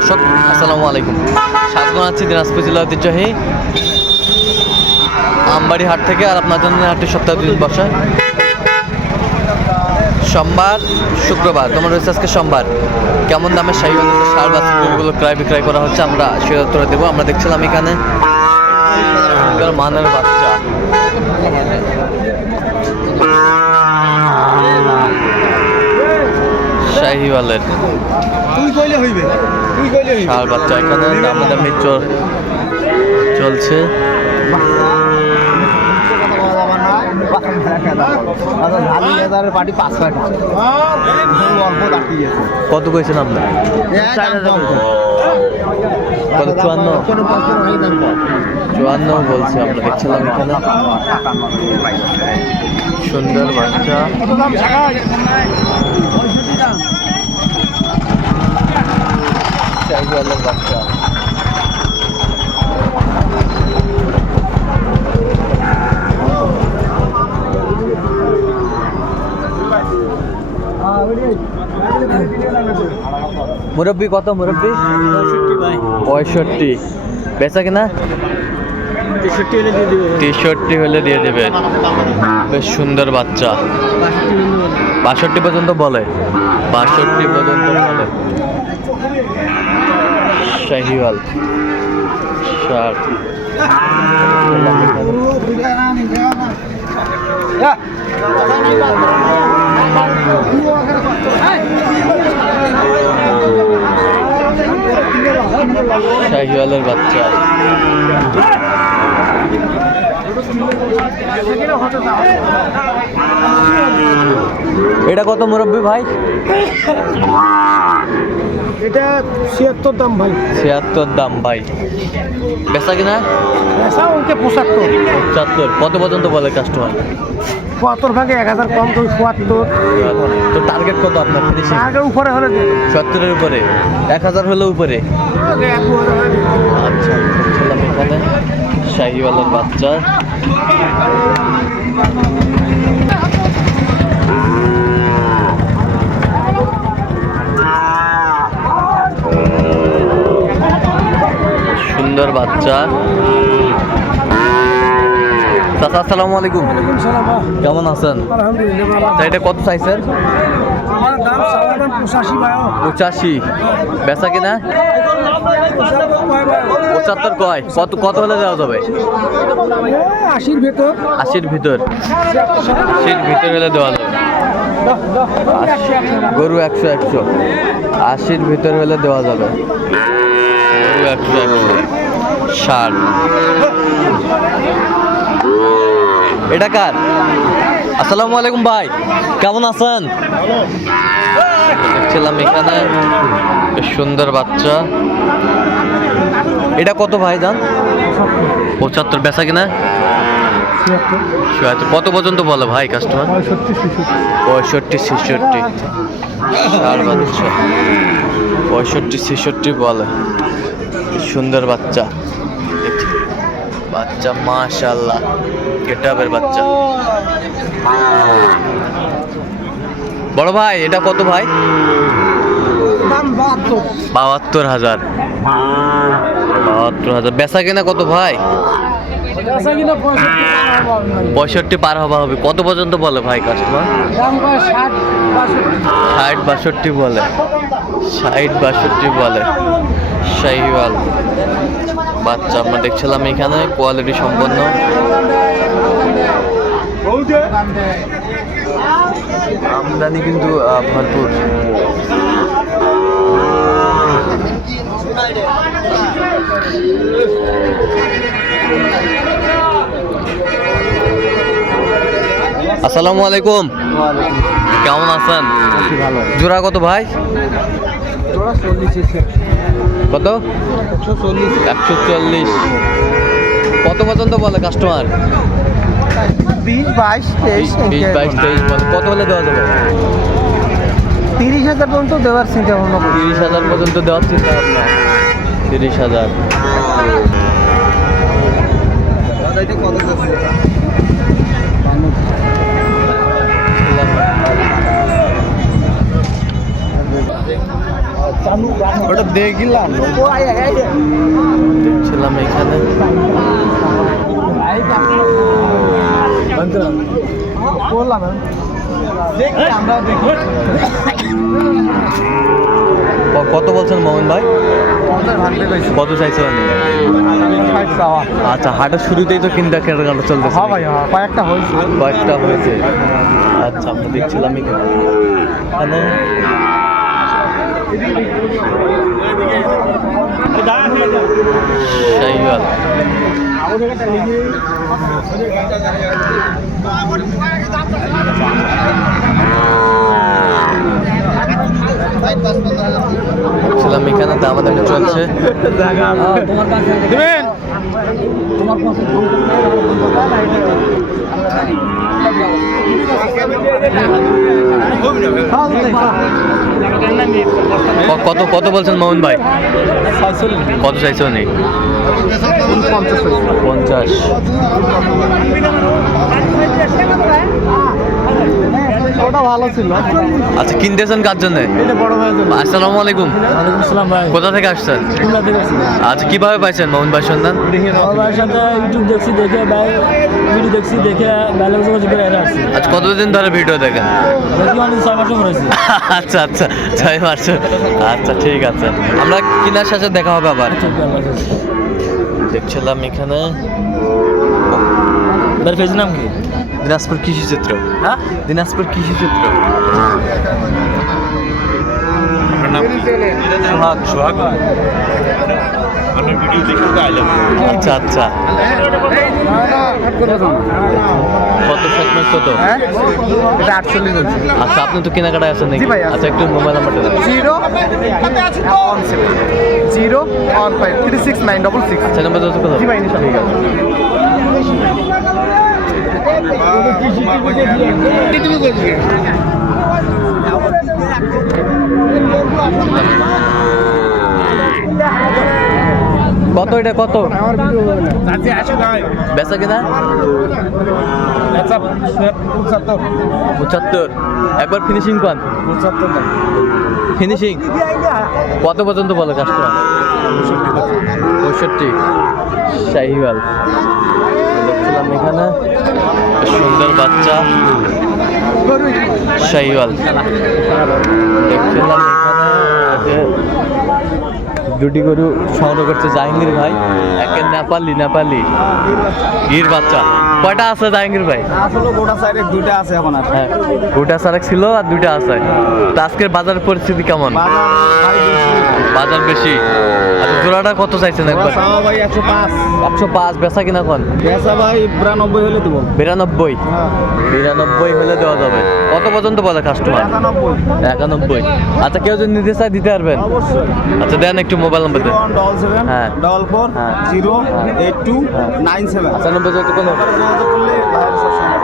দর্শক আসসালামু আলাইকুম, স্বাগত জানাচ্ছি দিনাজপুর জেলা ঐতিহ্যবাহী আমবাড়ি হাট থেকে। আর আপনার জন্য হাটটি সপ্তাহে 2 দিন বসে, সোমবার শুক্রবার। তোমার রয়েছে আজকে সোমবার। কেমন দামে সার বাচ্চা গরুগুলো ক্রয় বিক্রয় করা হচ্ছে আমরা সে উত্তর দেবো। আমরা দেখছিলাম এখানে মানের বাচ্চা, শাহিওয়ালের ষাঁড় বাচ্চা এখানে দামাদামি চলছে। কত কইছেন আপনার? কত? 54 বলছে। আমরা দেখছিলাম এখানে সুন্দর বাচ্চা, শাহিওয়ালের বাচ্চা। মুরব্বি কত? মুরব্বি 65। বেচা কিনা 63 হলে দিয়ে দেবে। বেশ সুন্দর বাচ্চা। 62 পর্যন্ত বলে, 62 পর্যন্ত বলে। শাহিওয়াল ষাঁড়। শাহিওয়ালের বাচ্চা। এটা কত মুরব্বি ভাই? এটা 76 দাম ভাই। 76 দাম ভাই। বেচা কিনা? বেচা ওকে 75। কত পর্যন্ত বলে কাস্টমার? 75 ভাগে 1000 কম তো 74। তো টার্গেট কত আপনার? আগে উপরে হলে 70-এর উপরে, 1000 হলে উপরে। আচ্ছা, দেখছিলাম এখানে শাহিওয়ালের বাচ্চা। সুন্দর বাচ্চা। চাচা আসসালামু আলাইকুম, কেমন আছেন? আলহামদুলিল্লাহ। এটা কত চাইছেন? আমার দাম 85। বেচা কিনা 75 কয়? কত হলে দেওয়া যাবে? 80-র ভেতর। 80-র ভিতর হলে দেওয়া যাবে। গরু 100 80-র ভিতর হলে দেওয়া যাবে। গরু 100 ষাঁড়। এটা কার? আসসালামু আলাইকুম ভাই, কেমন আছেন? দেখছিলাম এখানে বেশ সুন্দর বাচ্চা। এটা কত ভাই জান? 75। বেচা কিনা 76। কত পর্যন্ত বলে ভাই কাস্টমার? 65-66। ষাঁড় বাচ্চা 65-66 বলে। সুন্দর বাচ্চা, বাচ্চা মাশাআল্লাহ, গেটআপের বাচ্চা। বড় ভাই এটা কত ভাই? দাম 72,000। 72,000। বেচা কিনা কত ভাই? 65 পার হওয়া হবে। কত পর্যন্ত বলে ভাই কাস্টমার? 60-62 বলে। 60-62 বলে। শাহিওয়াল বাচ্চা আমরা দেখছিলাম এখানে, কোয়ালিটি সম্পন্ন। আমদানি কিন্তু ভরপুর। আসসালামু আলাইকুম, কেমন আছেন? জোড়া কত ভাই? কত? 140। কত পর্যন্ত বলে কাস্টমার? 20-22-23 বলে। কত হলে দেওয়া যাবে? 30,000 পর্যন্ত দেওয়ার চিন্তা ভাবনা। 30,000 পর্যন্ত দেওয়ার চিন্তা ভাবনা। 30,000। ওটা দেখিলাম দেখছিলাম এখানে বললাম দেখি আমরা দেখি কত বলছেন মোহন ভাই? কত চাইছে মানে? আচ্ছা, হাটের শুরুতেই তো কিনটা কেনাকাটা চলতেছে। হ্যাঁ ভাই, হ্যাঁ কয়েকটা হয়েছে। কয়েকটা হয়েছে। আচ্ছা, আমরা দেখছিলাম এখানে শাহিওয়াল। দেখছিলাম এখানে দামাদামি চলছে। কত কত বলছেন মোহন ভাই? কত চাইছে উনি? 50। ওটা ভালো ছিল। আচ্ছা, কিনতেছেন কার জন্য? এটা বড় ভাইয়ের জন্য। আসসালামু আলাইকুম। ওয়ালাইকুম আসসালাম ভাই। কোথা থেকে আসছেন? খুলনা থেকে আসছি। আচ্ছা, কিভাবে পাইছেন মোহন ভাই সন্ধান? আমার ভাইয়ের সাথে ইউটিউব দেখছি, দেখে ভাই ভিডিও দেখছি, দেখে ভাইয়ের যোগাযোগ করে এরা আসছি। আচ্ছা, কতদিন ধরে ভিডিও দেখেন? দেখি অনেক 6 মাস হয়েছে। আচ্ছা আচ্ছা, 6 মাস। আচ্ছা, ঠিক আছে, আমরা কিনার সাথে দেখা হবে আবার। দেখছিলাম এখানে তার পেজ নাম কি? দিনাজপুর কৃষি চিত্র। হ্যাঁ, দিনাজপুর কৃষি চিত্র। সোহাগ। আচ্ছা আচ্ছা, কত সেগমেন্ট কত? এটা 48 হচ্ছে। আচ্ছা, আপনি তো কেনাকাটায় আছেন নাকি? জি ভাই, আছি। আচ্ছা, একটু মোবাইল নাম্বারটা দেন। 0153696। আচ্ছা, নাম্বার যত কথা। জি ভাই, ইনশাআল্লাহ। কত এটা কত? বেচা কিনা 75। একবার ফিনিশিং পান? ফিনিশিং কত পর্যন্ত বলে কাস্টমার? 65। শাহিওয়াল দেখছিলাম এখানে, সুন্দর বাচ্চা শাহিওয়াল দেখছিলাম এখানে। যে দুটি গরু সংগ্রহ করছে জাহাঙ্গীর ভাই, একে নেপালি গির বাচ্চা। কয়টা আছে জাহাঙ্গীর ভাই? আসলে গোটা সাইডে দুইটা আছে এখন আর। হ্যাঁ, গোটা সারেক ছিল আর দুইটা আছে। তো আজকের বাজারের পরিস্থিতি কেমন? বাজার বেশি। আচ্ছা, জোড়াটা কত চাইছেন একবার? ভাই 105। 105 বেচা কিনা কোন? বেচা ভাই 92 হলে দেবো। 92। 92 হলে দেওয়া যাবে। কত পর্যন্ত বলে কাস্টমার? 91। আচ্ছা, কেউ যদি নিতে চায় দিতে পারবেন? অবশ্যই। আচ্ছা, দেন একটু মোবাইল নাম্বার দেন। 177 হ্যাঁ। 44 হ্যাঁ। 082 97। আচ্ছা, নম্বর যত কোনো যোগাযোগ করলে ভাইয়ের সবসময়।